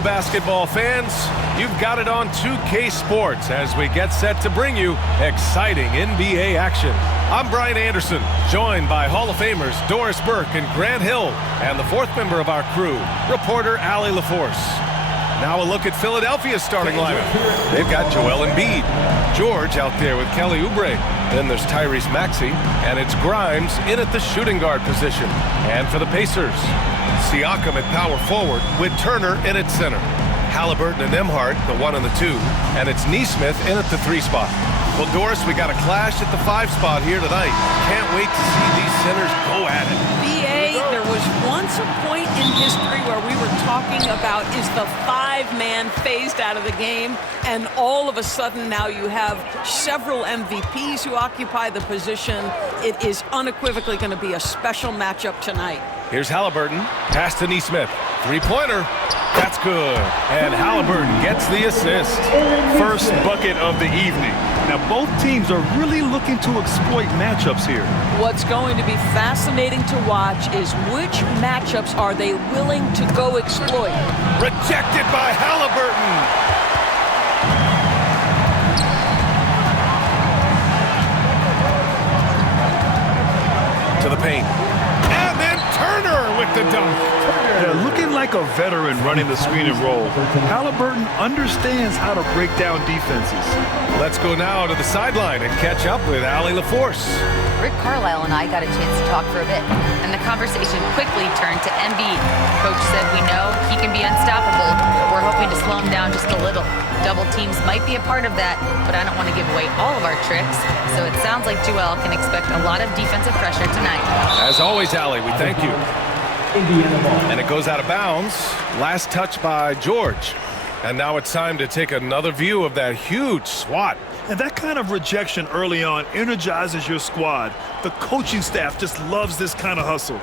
Hello, basketball fans. You've got it on 2K Sports as we get set to bring you exciting NBA action. I'm Brian Anderson, joined by Hall of Famers Doris Burke and Grant Hill, and the fourth member of our crew, reporter Allie LaForce. Now a look at Philadelphia's starting lineup. They've got Joel Embiid, George out there with Kelly Oubre. Then there's Tyrese Maxey, and it's Grimes in at the shooting guard position. And for the Pacers, Siakam at power forward with Turner in at center. Halliburton and Nembhard, the 1 and the 2, and it's Nesmith in at the 3 spot. Well, Doris, we got a clash at the 5 spot here tonight. Can't wait to see these centers go at it. BA, there was once a point in history where we were talking about is the 5-man phased out of the game, and all of a sudden now you have several MVPs who occupy the position. It is unequivocally going to be a special matchup tonight. Here's Halliburton, pass to Nesmith, 3-pointer. That's good. And Halliburton gets the assist. First bucket of the evening. Now both teams are really looking to exploit matchups here. What's going to be fascinating to watch is which matchups are they willing to go exploit. Rejected by Halliburton. To the paint. And then Turner with the dunk. They're looking like a veteran running the screen and roll. Halliburton understands how to break down defenses. Let's go now to the sideline and catch up with Allie LaForce. Rick Carlisle and I got a chance to talk for a bit, and the conversation quickly turned to Embiid. Coach said we know he can be unstoppable, but we're hoping to slow him down just a little. Double teams might be a part of that, but I don't want to give away all of our tricks, so it sounds like Joel can expect a lot of defensive pressure tonight. As always, Allie, we thank you. And it goes out of bounds. Last touch by George. And now it's time to take another view of that huge swat. And that kind of rejection early on energizes your squad. The coaching staff just loves this kind of hustle.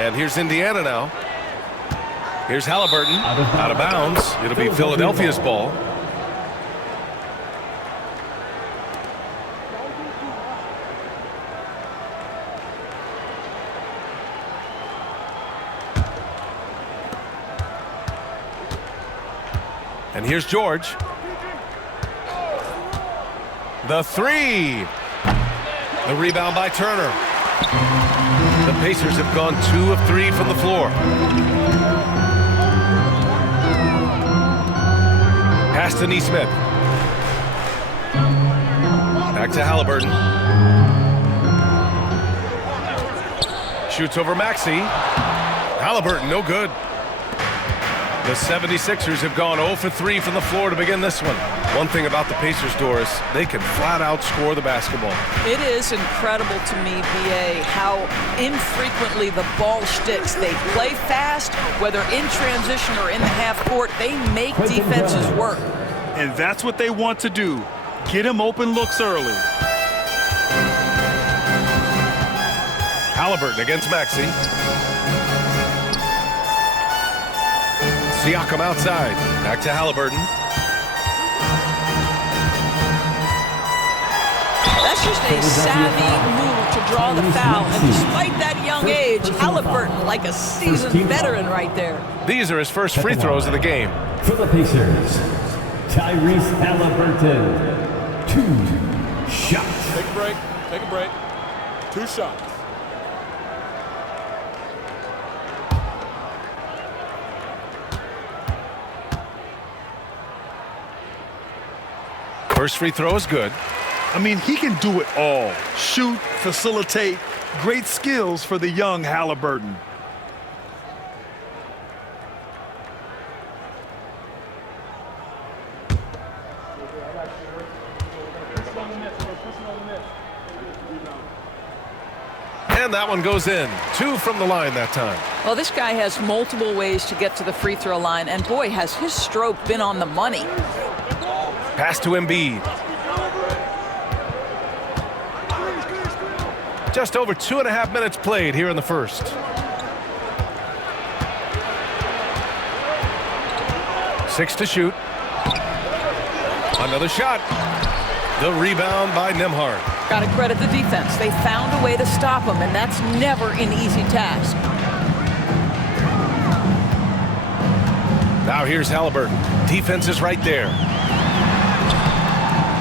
And here's Indiana now. Here's Halliburton, out of bounds. It'll be Philadelphia's ball. And here's George. The 3. The rebound by Turner. The Pacers have gone 2 of 3 from the floor. Pass to Nesmith. Back to Halliburton. Shoots over Maxey. Halliburton, no good. The 76ers have gone 0 for 3 from the floor to begin this one. One thing about the Pacers, Doris, they can flat out score the basketball. It is incredible to me, BA, how infrequently the ball sticks. They play fast, whether in transition or in the half court. They make defenses work. And that's what they want to do. Get him open looks early. Halliburton against Maxey. Siakam outside. Back to Halliburton. That's just a savvy move to draw the foul. And despite that young age, Halliburton, like a seasoned veteran right there. These are his first free throws of the game. For the Pacers, Tyrese Halliburton, 2 shots. Take a break. Take a break. 2 shots. First free throw is good. I mean, he can do it all. Shoot, facilitate, great skills for the young Halliburton. And that one goes in. 2 from the line that time. Well, this guy has multiple ways to get to the free throw line, and boy, has his stroke been on the money. Pass to Embiid. Just over 2.5 minutes played here in the first. 6 to shoot. Another shot. The rebound by Nembhard. Got to credit the defense. They found a way to stop him, and that's never an easy task. Now here's Halliburton. Defense is right there.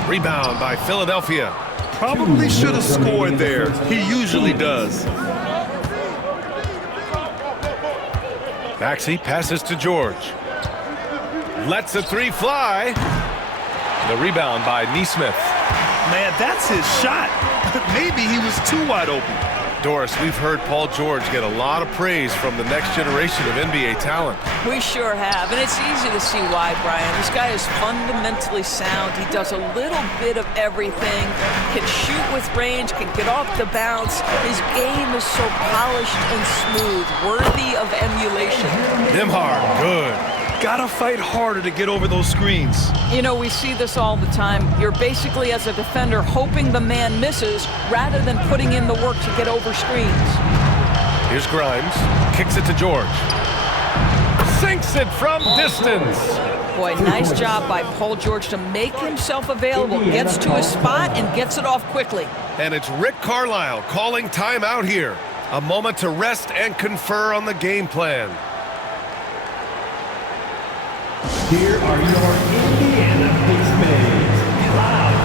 Rebound by Philadelphia. Probably should have scored there. He usually does. Maxey passes to George. Lets a three fly. The rebound by Nesmith. Man, that's his shot. Maybe he was too wide open. Doris, we've heard Paul George get a lot of praise from the next generation of NBA talent. We sure have, and it's easy to see why, Brian. This guy is fundamentally sound. He does a little bit of everything, can shoot with range, can get off the bounce. His game is so polished and smooth, worthy of emulation. Nembhard, good. Gotta fight harder to get over those screens. You know, we see this all the time. You're basically, as a defender, hoping the man misses rather than putting in the work to get over screens. Here's Grimes. Kicks it to George. Sinks it from distance. Boy, nice job by Paul George to make himself available. Gets to his spot and gets it off quickly. And it's Rick Carlisle calling timeout here. A moment to rest and confer on the game plan. Here are your Indiana Pacers. Cloud.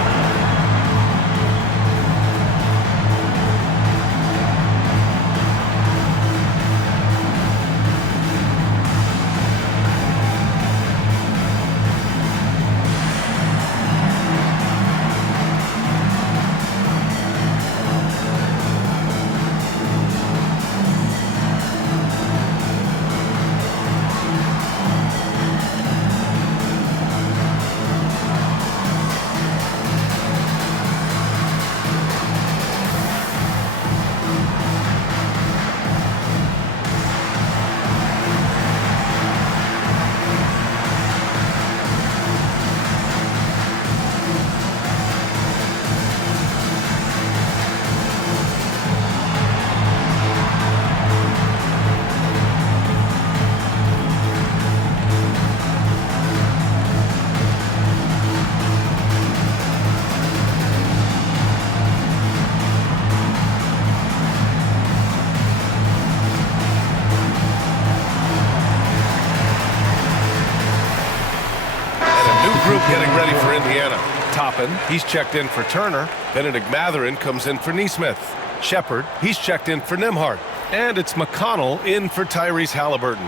Getting ready for Indiana. Toppin, he's checked in for Turner. Benedict Mathurin comes in for Nesmith. Shepard, he's checked in for Nembhard. And it's McConnell in for Tyrese Halliburton.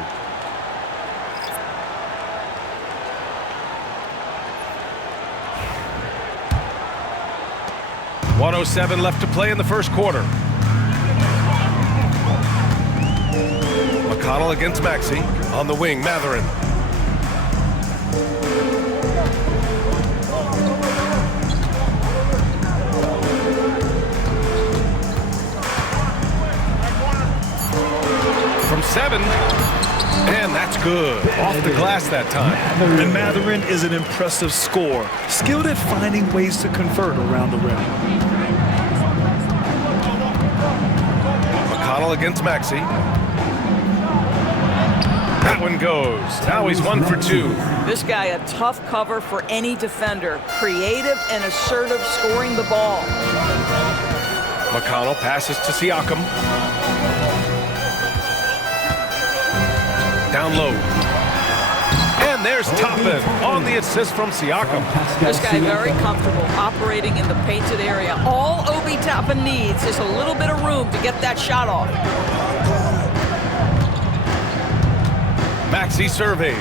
.107 left to play in the first quarter. McConnell against Maxey. On the wing, Mathurin. From 7, and that's good. Off the glass that time. And Mathurin is an impressive scorer, skilled at finding ways to convert around the rim. McConnell against Maxey. That one goes. Now he's 1 for 2. This guy, a tough cover for any defender. Creative and assertive scoring the ball. McConnell passes to Siakam. Down low. And there's Toppin on the assist from Siakam. This guy very comfortable operating in the painted area. All Obi Toppin needs is a little bit of room to get that shot off. Maxey surveys.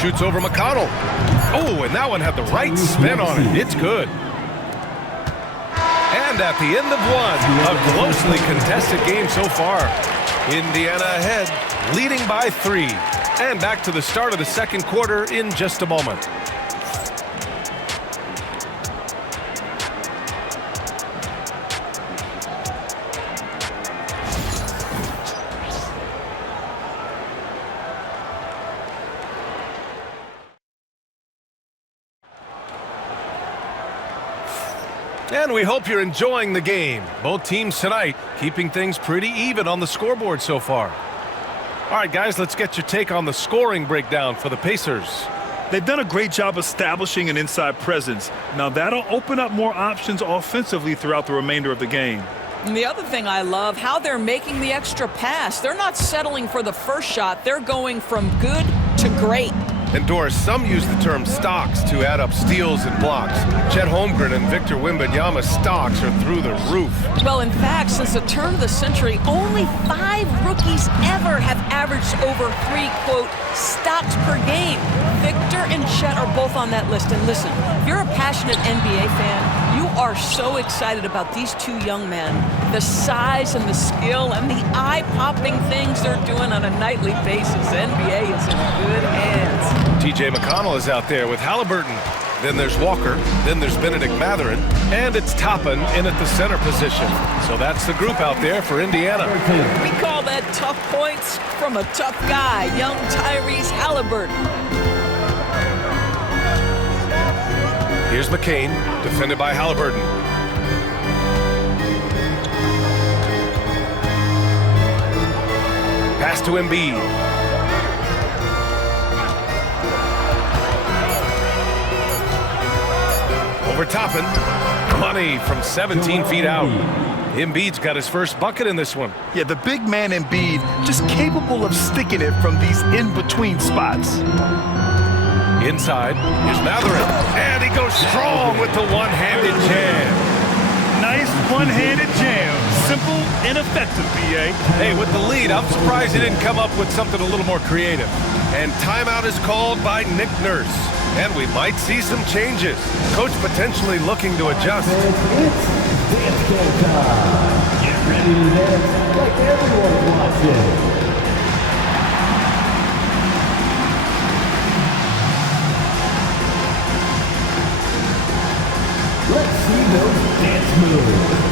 Shoots over McConnell. Oh, and that one had the right spin on it. It's good. And at the end of one, a closely contested game so far. Indiana ahead, leading by 3. And back to the start of the second quarter in just a moment. And we hope you're enjoying the game. Both teams tonight keeping things pretty even on the scoreboard so far. All right, guys, let's get your take on the scoring breakdown for the Pacers. They've done a great job establishing an inside presence. Now that'll open up more options offensively throughout the remainder of the game. And the other thing I love, how they're making the extra pass. They're not settling for the first shot. They're going from good to great. And Doris, some use the term stocks to add up steals and blocks. Chet Holmgren and Victor Wembanyama's stocks are through the roof. Well, in fact, since the turn of the century, only 5 rookies ever have averaged over 3, quote, stocks per game. Victor and Chet are both on that list. And listen, if you're a passionate NBA fan, you are so excited about these two young men, the size and the skill and the eye-popping things they're doing on a nightly basis. The NBA is in good hands. TJ McConnell is out there with Halliburton. Then there's Walker. Then there's Benedict Mathurin. And it's Toppin in at the center position. So that's the group out there for Indiana. We call that tough points from a tough guy, young Tyrese Halliburton. Here's McCain, defended by Halliburton. Pass to Embiid. Over Toppin. Money from 17 feet out. Embiid's got his first bucket in this one. Yeah, the big man Embiid just capable of sticking it from these in-between spots. Inside, here's Mathurin. And he goes strong with the one-handed jam. Nice one-handed jam. Simple and effective, B.A. Hey, with the lead, I'm surprised he didn't come up with something a little more creative. And timeout is called by Nick Nurse. And we might see some changes. Coach potentially looking to adjust. It's dance game time. Get ready to dance like everyone's watching. Let's see those dance moves.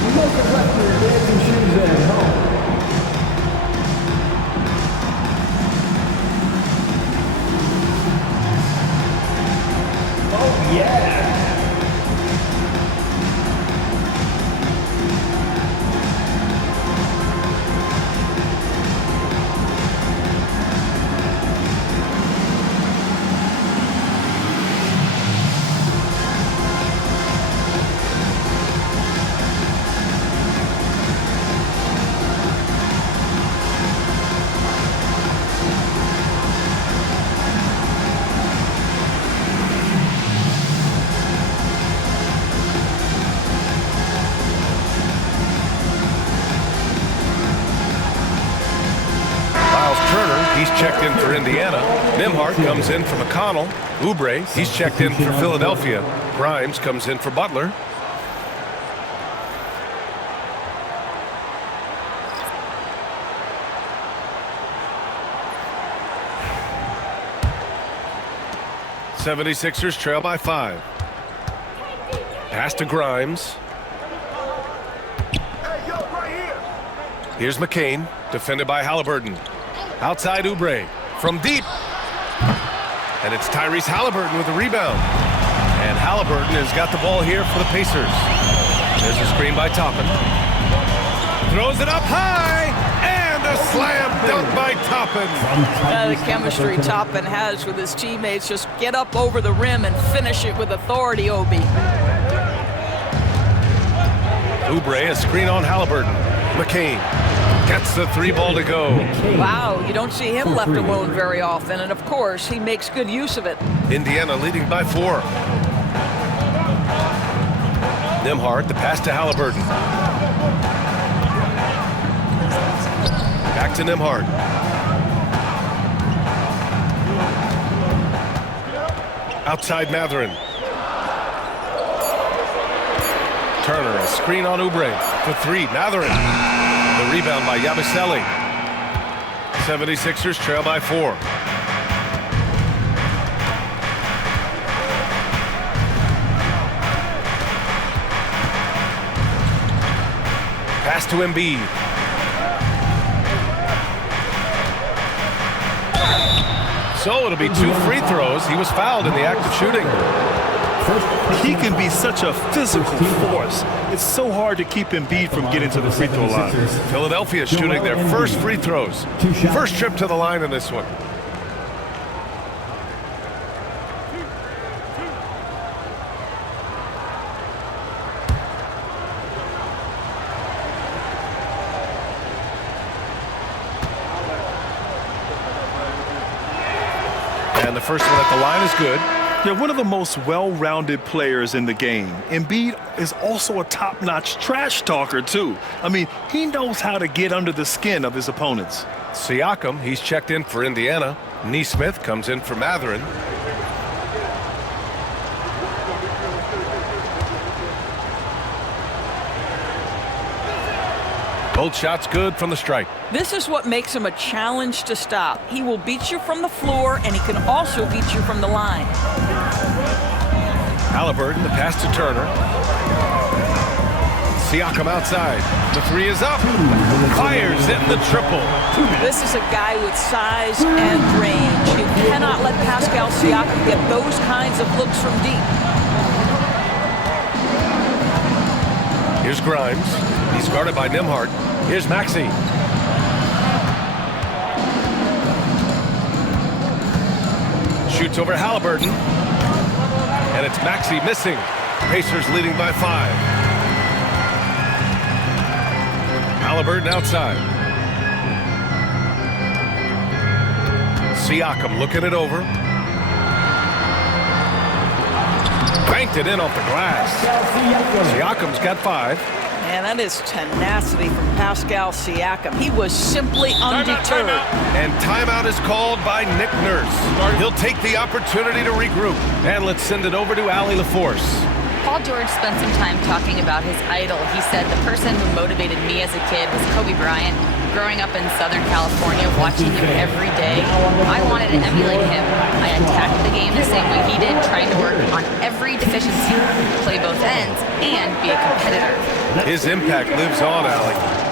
You must have left your dancing shoes at home. Oh yeah! He's checked in for Indiana. Nembhard comes in for McConnell. Oubre, he's checked in for Philadelphia. Grimes comes in for Butler. '76ers trail by 5. Pass to Grimes. Here's McCain, defended by Halliburton. Outside Oubre, from deep. And it's Tyrese Halliburton with the rebound. And Halliburton has got the ball here for the Pacers. There's a screen by Toppin. Throws it up high, and a slam dunk by Toppin. The chemistry Toppin has with his teammates. Just get up over the rim and finish it with authority, Obi. Oubre, a screen on Halliburton. McCain gets the 3 ball to go. Wow, you don't see him left alone very often, and of course, he makes good use of it. Indiana leading by 4. Nembhard, the pass to Halliburton. Back to Nembhard. Outside Mathurin. Turner, a screen on Oubre for 3. Mathurin. The rebound by Yabusele. 76ers trail by 4. Pass to Embiid. So it'll be 2 free throws. He was fouled in the act of shooting. He can be such a physical force. It's so hard to keep Embiid from getting to the free throw line. Philadelphia shooting their first free throws. First trip to the line in this one. And the first one at the line is good. Yeah, one of the most well-rounded players in the game. Embiid is also a top-notch trash talker, too. I mean, he knows how to get under the skin of his opponents. Siakam, he's checked in for Indiana. Neesmith comes in for Mathurin. Both shots good from the stripe. This is what makes him a challenge to stop. He will beat you from the floor, and he can also beat you from the line. Halliburton, the pass to Turner. Siakam outside. The three is up. Fires in the triple. This is a guy with size and range. You cannot let Pascal Siakam get those kinds of looks from deep. Here's Grimes. He's guarded by Nembhard. Here's Maxey. Shoots over Halliburton. And it's Maxey missing. Pacers leading by 5. Halliburton outside. Siakam looking it over. Banked it in off the glass. Siakam's got 5. Man, that is tenacity from Pascal Siakam. He was simply undeterred. And timeout is called by Nick Nurse. He'll take the opportunity to regroup. And let's send it over to Allie LaForce. Paul George spent some time talking about his idol. He said, the person who motivated me as a kid was Kobe Bryant. Growing up in Southern California, watching him every day, I wanted to emulate him. I attacked the game the same way he did, trying to work on every deficiency, play both ends, and be a competitor. His impact lives on, Allie.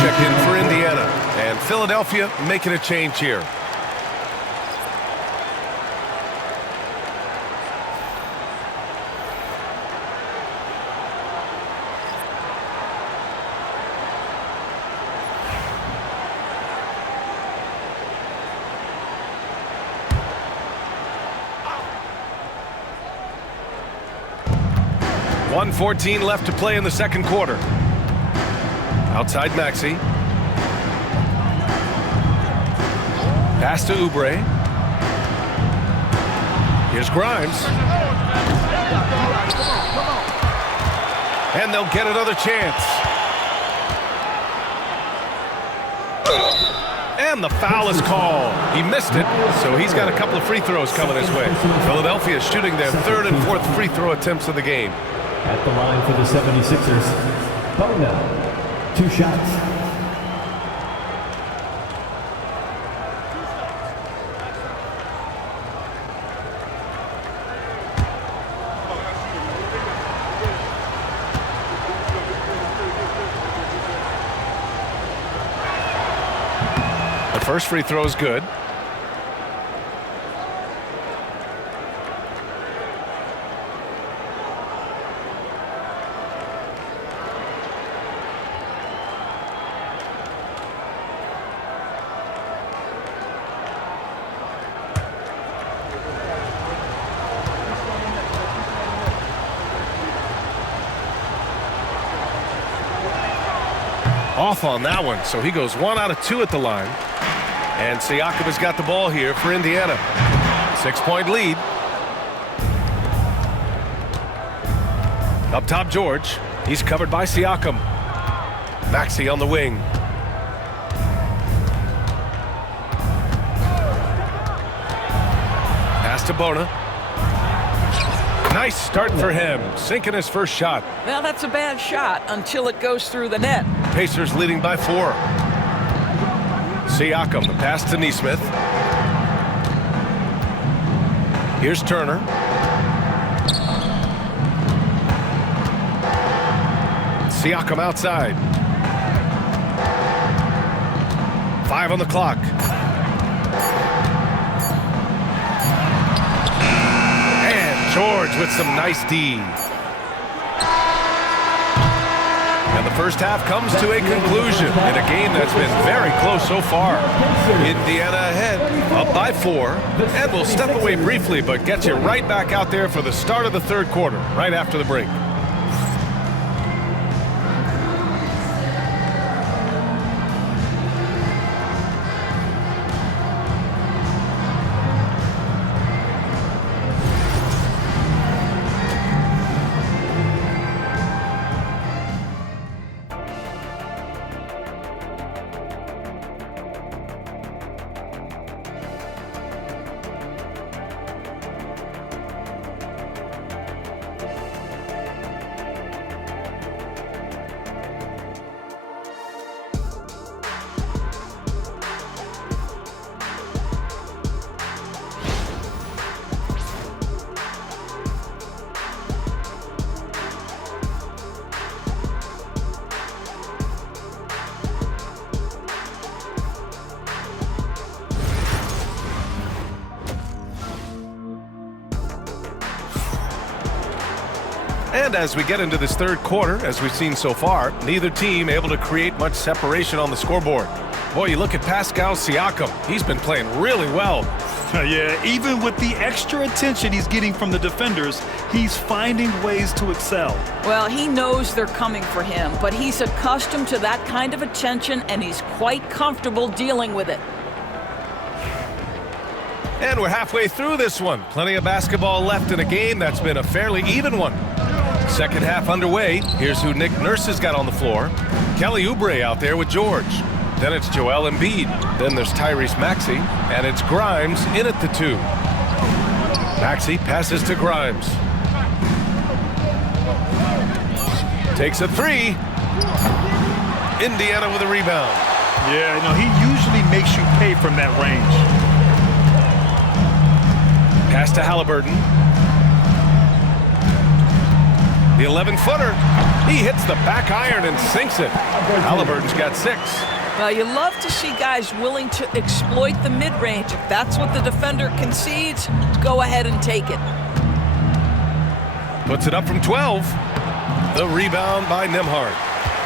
Checked in for Indiana, and Philadelphia making a change here. .114 left to play in the second quarter. Outside Maxey. Pass to Oubre. Here's Grimes. And they'll get another chance. And the foul is called. He missed it, so he's got a couple of free throws coming his way. Philadelphia is shooting their third and fourth free throw attempts of the game. At the line for the 76ers, Bona. 2 shots. The first free throw is good. Off on that one, so he goes 1 out of 2 at the line. And Siakam has got the ball here for Indiana. 6-point lead. Up top, George. He's covered by Siakam. Maxey on the wing. Pass to Bona. Nice start for him, sinking his first shot. Well, that's a bad shot until it goes through the net. Pacers leading by 4. Siakam, the pass to Nesmith. Here's Turner. Siakam outside. 5 on the clock. George with some nice D. And the first half comes to a conclusion in a game that's been very close so far. Indiana ahead, up by 4. And we'll step away briefly, but get you right back out there for the start of the third quarter, right after the break. And as we get into this third quarter, as we've seen so far, neither team able to create much separation on the scoreboard. Boy, you look at Pascal Siakam. He's been playing really well. Yeah, even with the extra attention he's getting from the defenders, he's finding ways to excel. Well, he knows they're coming for him, but he's accustomed to that kind of attention, and he's quite comfortable dealing with it. And we're halfway through this one. Plenty of basketball left in a game that's been a fairly even one. Second half underway. Here's who Nick Nurse has got on the floor. Kelly Oubre out there with George. Then it's Joel Embiid. Then there's Tyrese Maxey. And it's Grimes in at the 2. Maxey passes to Grimes. Takes a 3. Indiana with a rebound. Yeah, he usually makes you pay from that range. Pass to Halliburton. The 11-footer. He hits the back iron and sinks it. Halliburton's got 6. Well, you love to see guys willing to exploit the mid-range. If that's what the defender concedes, go ahead and take it. Puts it up from 12. The rebound by Nembhard.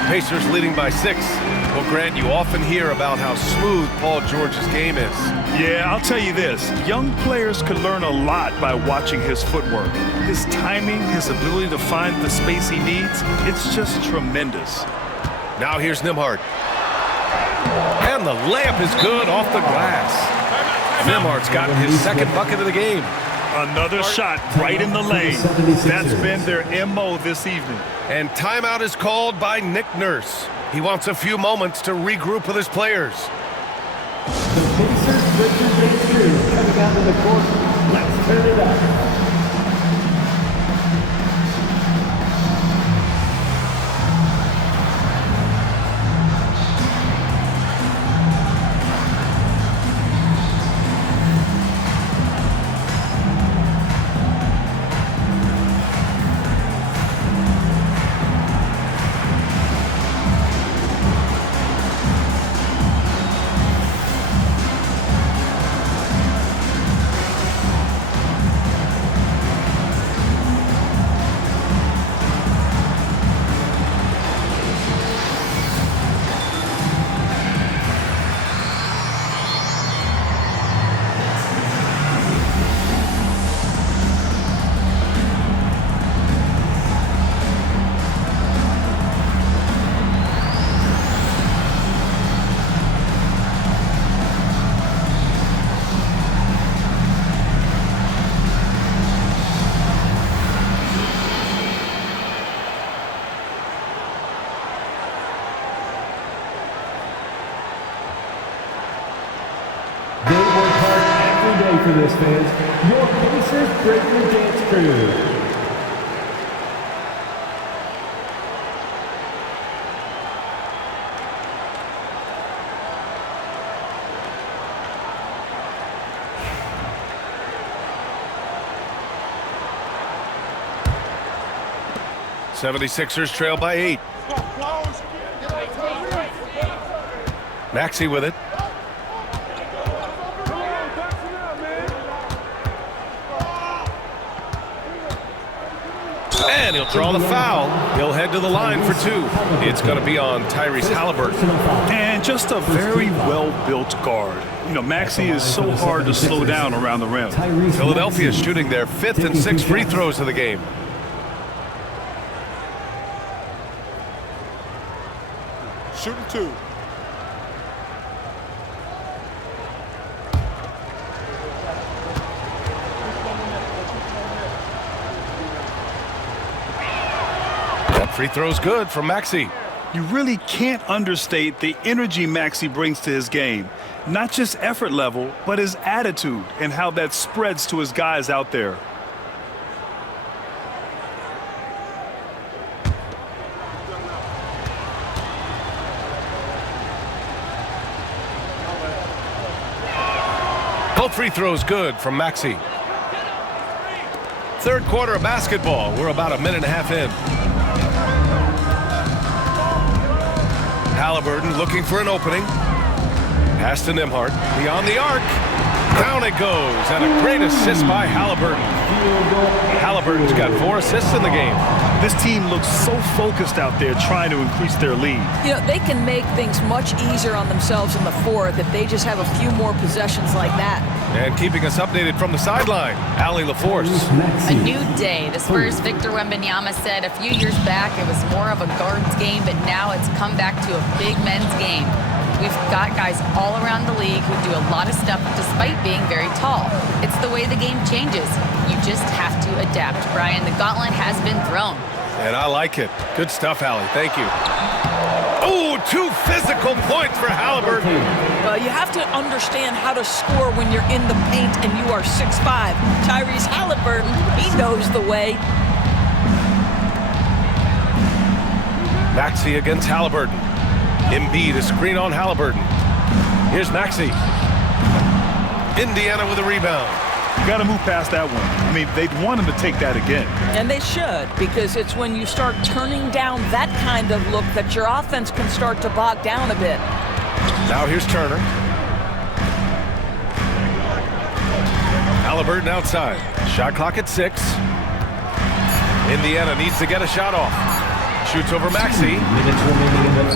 Pacers leading by 6. Well, Grant, you often hear about how smooth Paul George's game is. Yeah, I'll tell you this. Young players can learn a lot by watching his footwork. His timing, his ability to find the space he needs, it's just tremendous. Now here's Nembhard. And the layup is good off the glass. Nembhard's gotten his second bucket of the game. Another shot right in the lane. That's been their MO this evening. And timeout is called by Nick Nurse. He wants a few moments to regroup with his players. The Pacers Richard Crew coming out of the court. Let's turn it up. Pacers fans, your Pacers Breaker Dance Crew. '76ers trail by 8. Maxey with it. And he'll draw the foul. He'll head to the line for 2. It's going to be on Tyrese Halliburton. And just a very well-built guard. You know, Maxey is so hard to slow down around the rim. Philadelphia shooting their 5th and 6th free throws of the game. Shooting 2. That free throw's good from Maxey. You really can't understate the energy Maxey brings to his game. Not just effort level, but his attitude and how that spreads to his guys out there. Both free throws good from Maxey. Third quarter of basketball. We're about a minute and a half in. Halliburton looking for an opening. Pass to Nembhard. Beyond the arc. Down it goes. And a great assist by Halliburton. Halliburton's got 4 assists in the game. This team looks so focused out there trying to increase their lead. You know, they can make things much easier on themselves in the fourth if they just have a few more possessions like that. And keeping us updated from the sideline, Allie LaForce. A new day. The Spurs' Victor Wembanyama said a few years back it was more of a guards game, but now it's come back to a big men's game. We've got guys all around the league who do a lot of stuff despite being very tall. It's the way the game changes. You just have to adapt. Brian, the gauntlet has been thrown. And I like it. Good stuff, Allie. Thank you. Oh, 2 physical points for Halliburton. Well, you have to understand how to score when you're in the paint and you are 6'5". Tyrese Halliburton, he knows the way. Maxey against Halliburton. Embiid, a screen on Halliburton. Here's Maxey. Indiana with a rebound. You got to move past that one. I mean, they'd want him to take that again. And they should, because it's when you start turning down that kind of look that your offense can start to bog down a bit. Now here's Turner. Halliburton outside. Shot clock at 6. Indiana needs to get a shot off. Shoots over Maxey.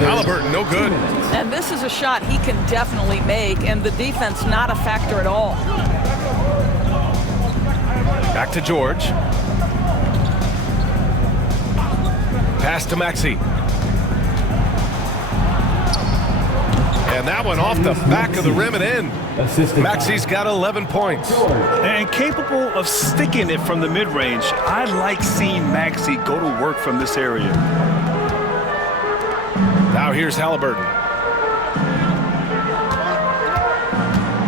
Halliburton, no good. And this is a shot he can definitely make, and the defense not a factor at all. Back to George. Pass to Maxey. And that one off the back of the rim and in. Maxey's got 11 points. And capable of sticking it from the mid-range. I like seeing Maxey go to work from this area. Now here's Halliburton.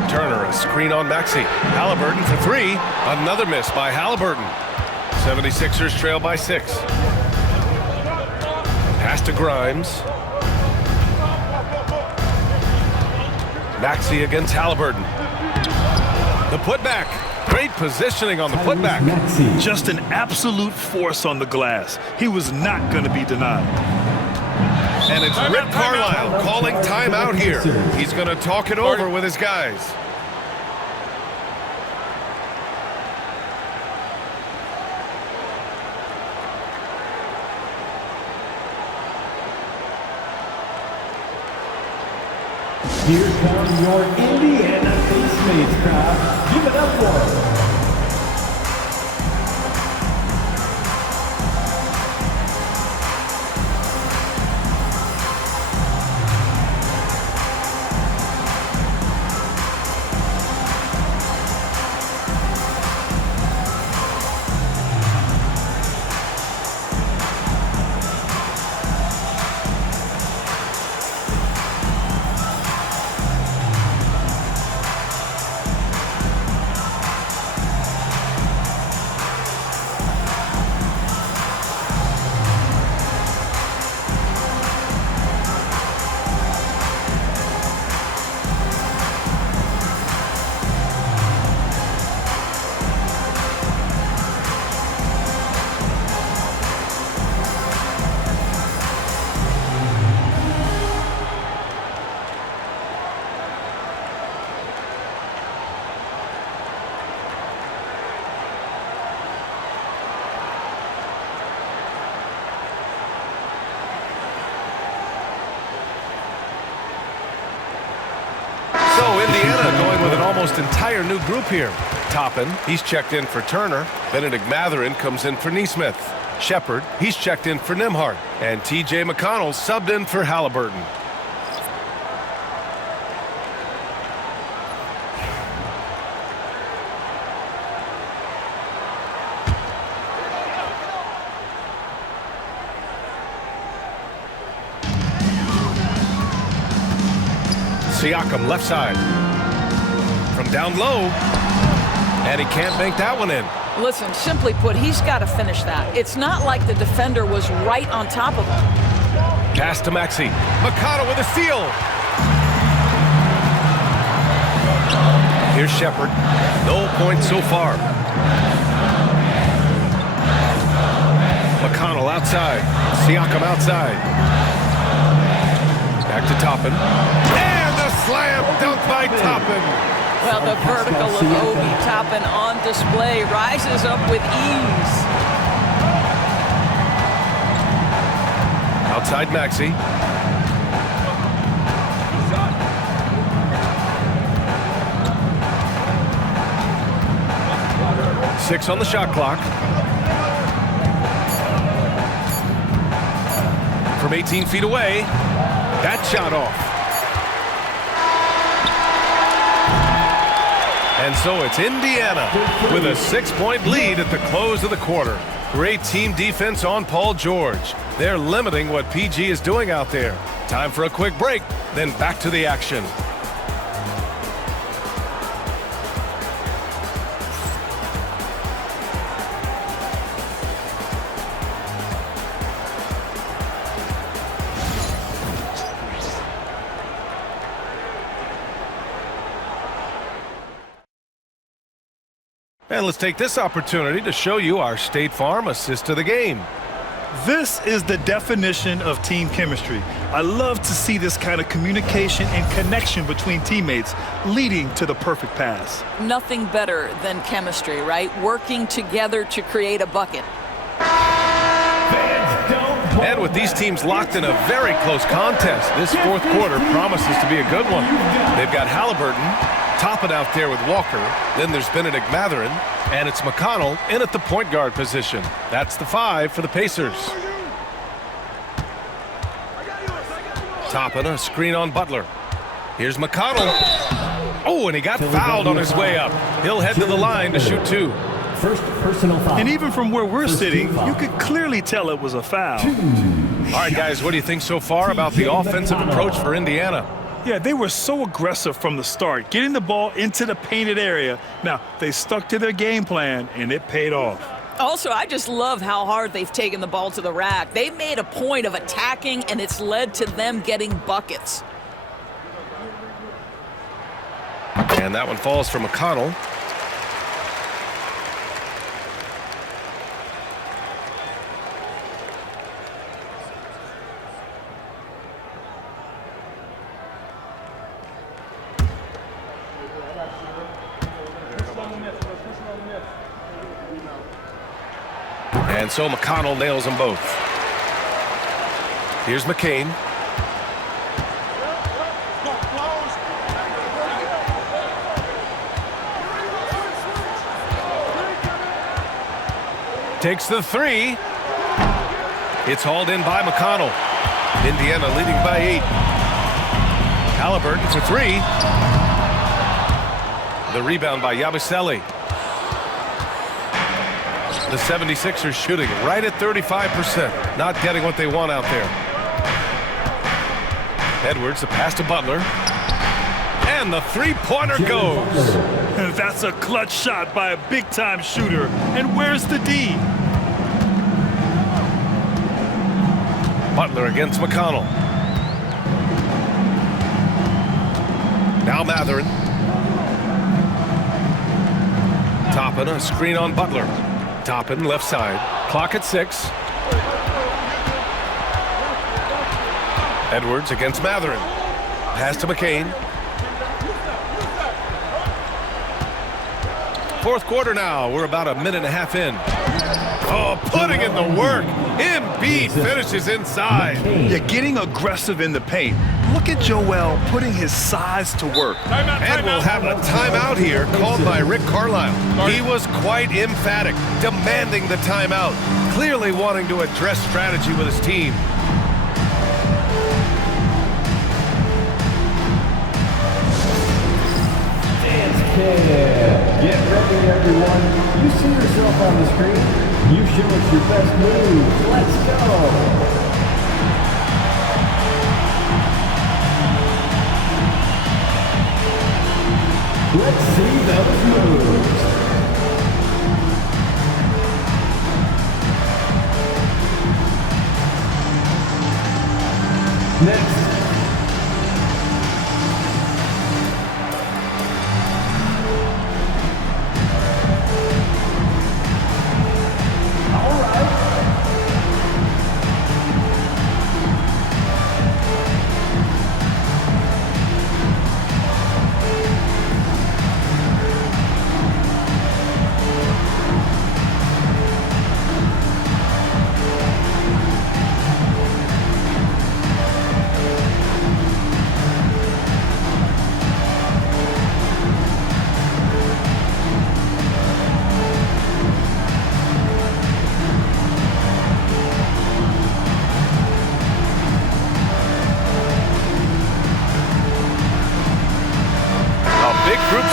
Turner, a screen on Maxey. Halliburton for 3. Another miss by Halliburton. 76ers trail by 6. Pass to Grimes. Maxey against Halliburton. The putback. Great positioning on the putback. Just an absolute force on the glass. He was not going to be denied. And it's Rick Carlisle calling timeout here. He's going to talk it over with his guys. Here comes your Indiana Pacemates crowd. Give it up for them. with an almost entire new group here. Toppin, he's checked in for Turner. Benedict Mathurin comes in for Neesmith. Shepard, he's checked in for Nembhard. And T.J. McConnell subbed in for Halliburton. Siakam, left side. From down low. And he can't bank that one in. Listen, simply put, he's got to finish that. It's not like the defender was right on top of him. Pass to Maxey. McConnell with a steal. Here's Shepard. No points so far. McConnell outside. Siakam outside. Back to Toppin. And the slam dunk by Toppin. Well, the vertical of Obi Toppin on display rises up with ease. Outside Maxey. Six on the shot clock. From 18 feet away, that shot off. And so it's Indiana with a 6-point lead at the close of the quarter. Great team defense on Paul George. They're limiting what PG is doing out there. Time for a quick break, then back to the action. And let's take this opportunity to show you our State Farm assist to the game. This is the definition of team chemistry. I love to see this kind of communication and connection between teammates leading to the perfect pass. Nothing better than chemistry, right? Working together to create a bucket. And with these teams locked in a very close contest, this fourth quarter promises to be a good one. They've got Halliburton, Toppin out there with Walker. Then there's Benedict Mathurin, and it's McConnell in at the point guard position. That's the 5 for the Pacers. Toppin, a screen on Butler. Here's McConnell. Oh, and he got fouled on his way up. He'll head to the line to shoot 2. First personal foul. And even from where we're sitting, you could clearly tell it was a foul. All right, guys, what do you think so far about the offensive approach for Indiana? Yeah, they were so aggressive from the start, getting the ball into the painted area. Now, they stuck to their game plan, and it paid off. Also, I just love how hard they've taken the ball to the rack. They've made a point of attacking, and it's led to them getting buckets. And that one falls for McConnell. And so McConnell nails them both. Here's McCain. Takes the 3. It's hauled in by McConnell. Indiana leading by 8. Halliburton for 3. The rebound by Yabusele. The 76ers shooting right at 35%. Not getting what they want out there. Edwards, the pass to Butler. And the three-pointer goes. That's a clutch shot by a big-time shooter. And where's the D? Butler against McConnell. Now Mathurin. Toppin, a screen on Butler. Toppin, left side. Clock at 6. Edwards against Mathurin. Pass to McCain. Fourth quarter now. We're about a minute and a half in. Oh, putting in the work. Embiid finishes inside. Yeah, getting aggressive in the paint. Look at Joel putting his size to work. And we'll have a timeout here called by Rick Carlisle. He was quite emphatic, demanding the timeout, clearly wanting to address strategy with his team. Get ready, everyone. You see yourself on the screen. You show us your best moves. Let's go. Let's see those moves. Next.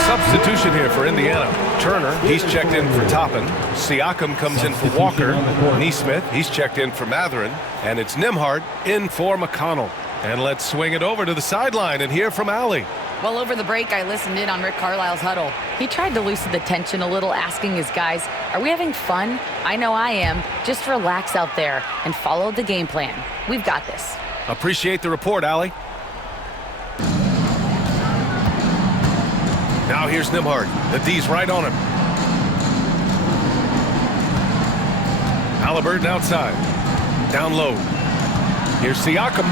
Substitution here for Indiana. Turner, he's checked in for Toppin. Siakam comes in for Walker. Nesmith, he's checked in for Mathurin. And it's Nembhard in for McConnell. And let's swing it over to the sideline and hear from Allie. Well, over the break, I listened in on Rick Carlisle's huddle. He tried to loosen the tension a little, asking his guys, are we having fun? I know I am. Just relax out there and follow the game plan. We've got this. Appreciate the report, Allie. Now here's Nembhard. The D's right on him. Halliburton outside. Down low. Here's Siakam.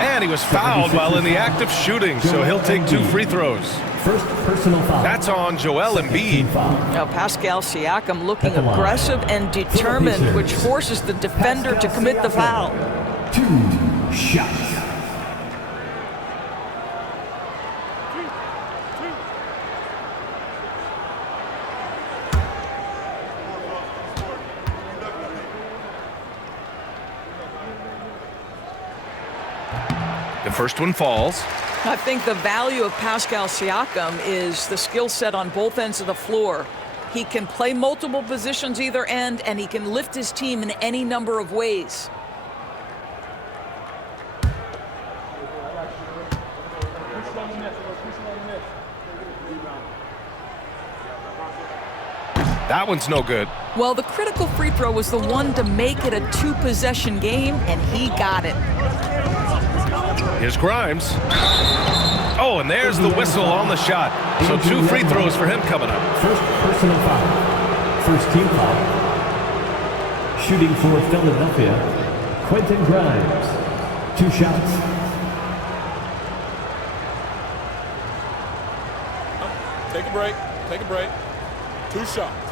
And he was fouled while in the act of shooting, so he'll take 2 free throws. First personal foul. That's on Joel Embiid. Now Pascal Siakam looking aggressive and determined, which forces the defender to commit the foul. 2 shots. The first one falls. I think the value of Pascal Siakam is the skill set on both ends of the floor. He can play multiple positions either end, and he can lift his team in any number of ways. That one's no good. Well, the critical free throw was the one to make it a 2-possession game, and he got it. Here's Grimes. Oh, and there's the whistle on the shot. So 2 free throws for him coming up. First personal foul. First team foul. Shooting for Philadelphia, Quentin Grimes. 2 shots. Take a break. Take a break. 2 shots.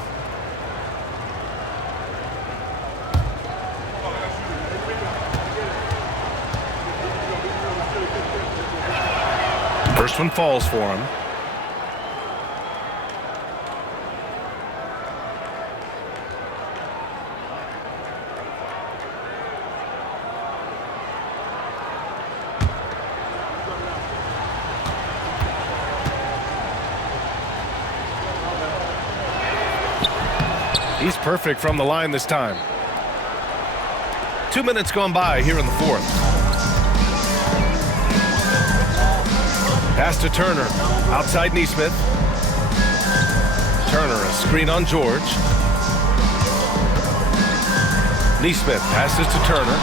First one falls for him. He's perfect from the line this time. 2 minutes gone by here in the fourth. Pass to Turner, outside Nesmith. Turner, a screen on George. Nesmith passes to Turner.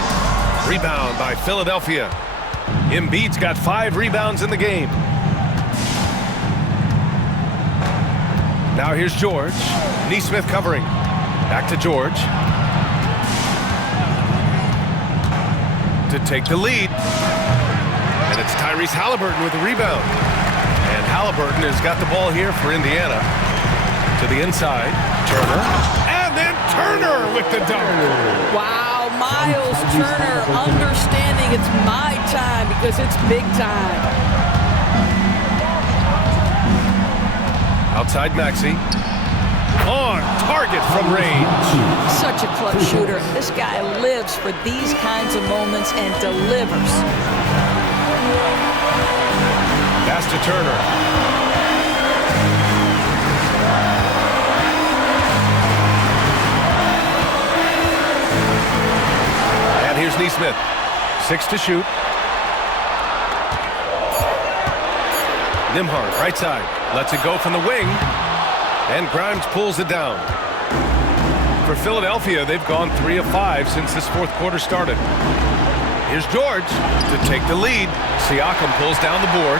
Rebound by Philadelphia. Embiid's got 5 rebounds in the game. Now here's George. Nesmith covering. Back to George. To take the lead. And it's Tyrese Halliburton with the rebound. And Halliburton has got the ball here for Indiana. To the inside, Turner. And then Turner with the dunk. Wow, Miles Turner understanding it's my time because it's big time. Outside Maxey. On target from range. Such a clutch shooter. This guy lives for these kinds of moments and delivers. Pass to Turner. And here's Neesmith. 6 to shoot. Nembhard, right side. Lets it go from the wing. And Grimes pulls it down. For Philadelphia, they've gone 3 of 5 since this fourth quarter started. Here's George to take the lead. Siakam pulls down the board.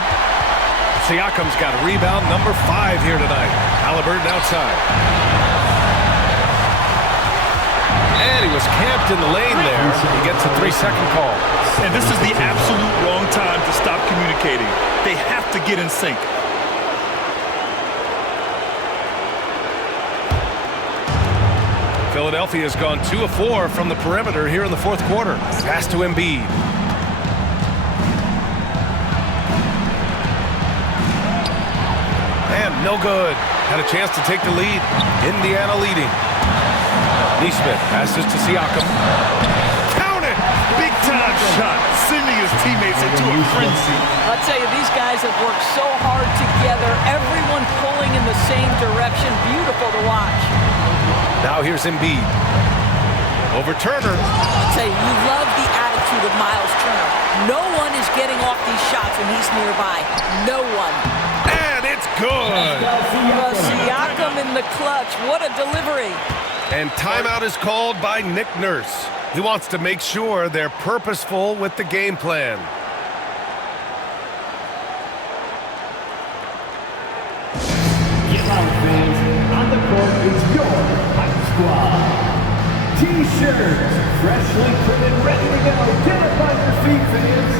Siakam's got rebound number 5 here tonight. Haliburton outside. And he was camped in the lane there. He gets a 3-second call. And this is the absolute wrong time to stop communicating. They have to get in sync. Philadelphia has gone 2 of 4 from the perimeter here in the fourth quarter. Pass to Embiid. And no good. Had a chance to take the lead. Indiana leading. Neesmith passes to Siakam. Count it! Big time shot, sending his teammates into a frenzy. I'll tell you, these guys have worked so hard together. Everyone pulling in the same direction. Beautiful to watch. Now here's Embiid. Over Turner. I'll tell you, you love the attitude of Miles Turner. No one is getting off these shots when he's nearby. No one. And it's good. Siakam in the clutch. What a delivery. And timeout is called by Nick Nurse. He wants to make sure they're purposeful with the game plan. Get out, fans. On the court is your Hype Squad. T-shirts, freshly printed, ready to go. Get up on your feet, fans.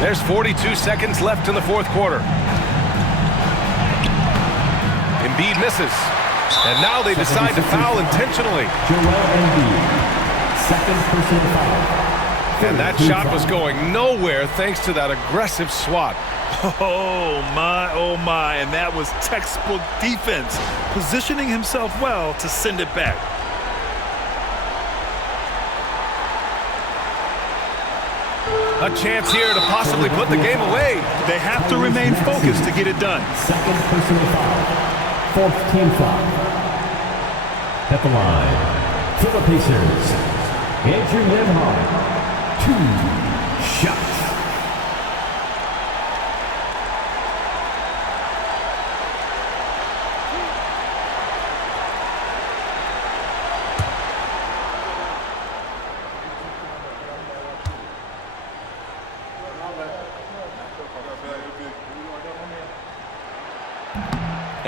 There's 42 seconds left in the fourth quarter. Embiid misses. And now they decide to foul intentionally. Joel Embiid, second personal foul. And that shot was going nowhere thanks to that aggressive swat. Oh my, and that was textbook defense, positioning himself well to send it back. A chance here to possibly put the game away. They have to remain focused to get it done. Second personal foul. Fourth team foul. At the line, for the Pacers, Andrew Nembhard. 2 shots.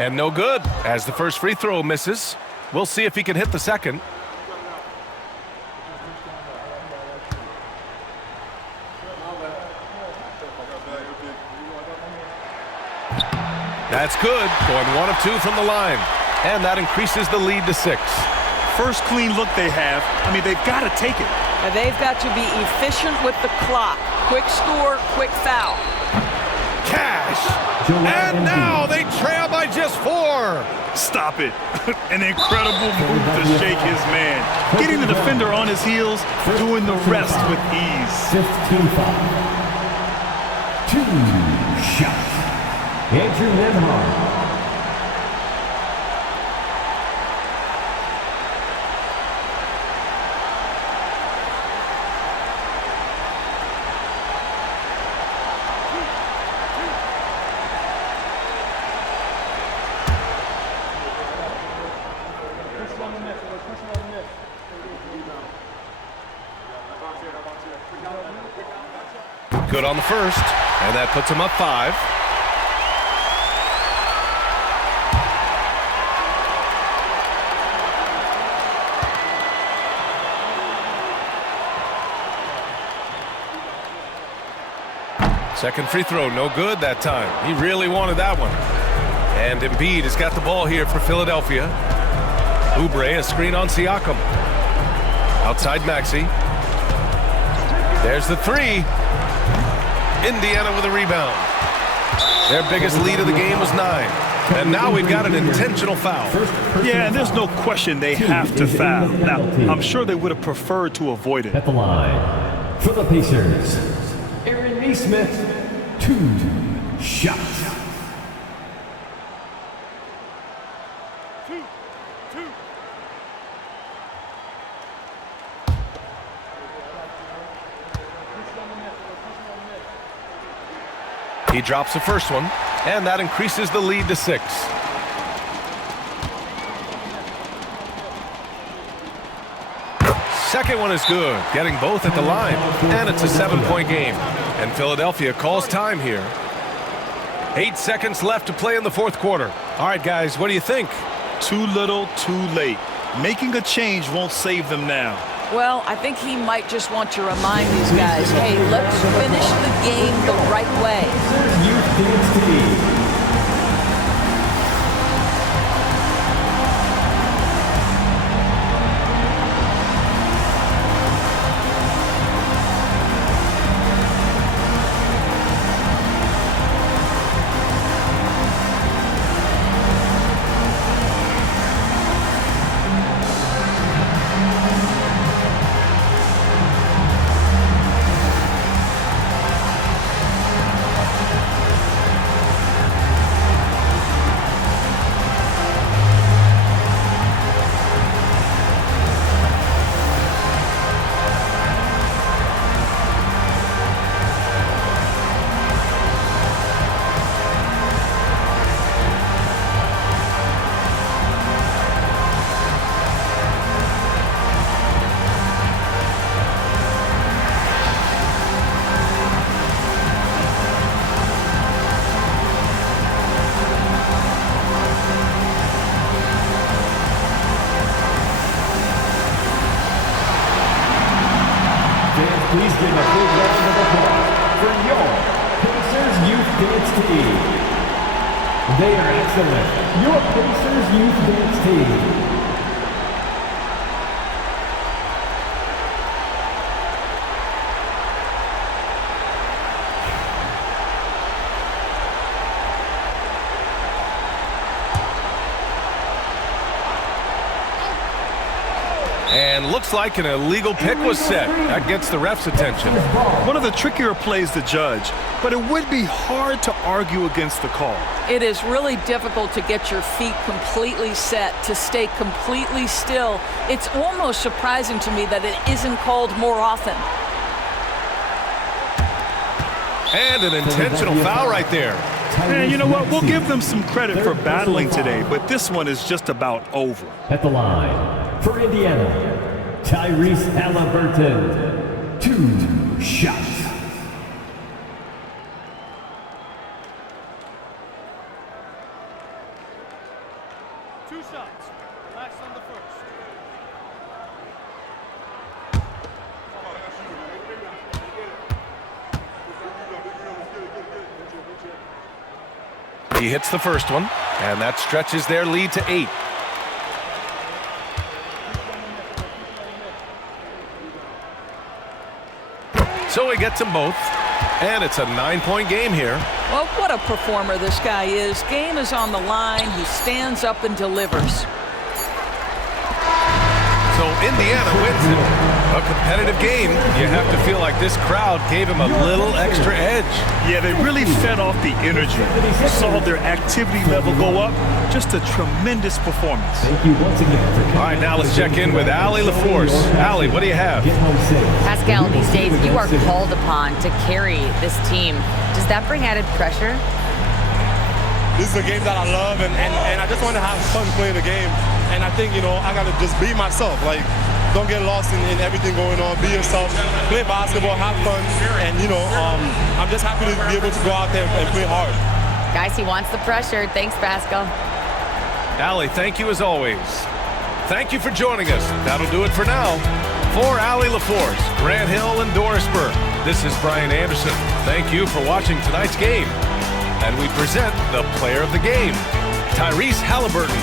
And no good, as the first free throw misses. We'll see if he can hit the second. That's good, going 1 of 2 from the line. And that increases the lead to 6. First clean look they have. I mean, they've got to take it. And they've got to be efficient with the clock. Quick score, quick foul. Cash! And now they trail by just 4. Stop it. An incredible move to shake his man. Getting the defender on his heels, doing the rest with ease. 15-5. 2 shots. Andrew Nembhard. Good on the first, and that puts him up 5. Second free throw, no good that time. He really wanted that one. And Embiid has got the ball here for Philadelphia. Oubre, a screen on Siakam. Outside Maxey. There's the 3. Indiana with a rebound. Their biggest lead of the game was 9. And now we've got an intentional foul. Yeah, and there's no question they have to foul. Now, I'm sure they would have preferred to avoid it. At the line, for the Pacers, Aaron Nesmith, 2 shots. He drops the first one, and that increases the lead to 6. Second one is good, getting both at the line, and it's a 7-point game. And Philadelphia calls time here. 8 seconds left to play in the fourth quarter. All right, guys, what do you think? Too little, too late. Making a change won't save them now. Well, I think he might just want to remind these guys, hey, let's finish the game the right way. Youth Dance Team. Please give a big round of applause for your Pacers Youth Dance Team. They are excellent. Your Pacers Youth Dance Team. And looks like an illegal pick was set. That gets the ref's attention. One of the trickier plays to judge, but it would be hard to argue against the call. It is really difficult to get your feet completely set, to stay completely still. It's almost surprising to me that it isn't called more often. And an intentional foul right there. And you know what? We'll give them some credit for battling today, but this one is just about over. At the line, for Indiana, Tyrese Halliburton, 2 shots. He hits the first one, and that stretches their lead to 8. So he gets them both, and it's a 9-point game here. Well, what a performer this guy is. Game is on the line. He stands up and delivers. So Indiana wins it. A competitive game. You have to feel like this crowd gave him a little extra edge. Yeah, they really fed off the energy. You saw their activity level go up. Just a tremendous performance. Thank you once again for coming. All right, now let's check in with Allie LaForce. Allie, what do you have? Get home safe. Pascal, these days you are called upon to carry this team. Does that bring added pressure? This is a game that I love, and I just want to have fun playing the game. And I think, I got to just be myself. Like, don't get lost in everything going on. Be yourself. Play basketball, have fun. And, I'm just happy to be able to go out there and play hard. Guys, he wants the pressure. Thanks, Pascal. Allie, thank you as always. Thank you for joining us. That'll do it for now. For Allie LaForce, Grant Hill, and Doris Burke, this is Brian Anderson. Thank you for watching tonight's game. And we present the player of the game, Tyrese Halliburton.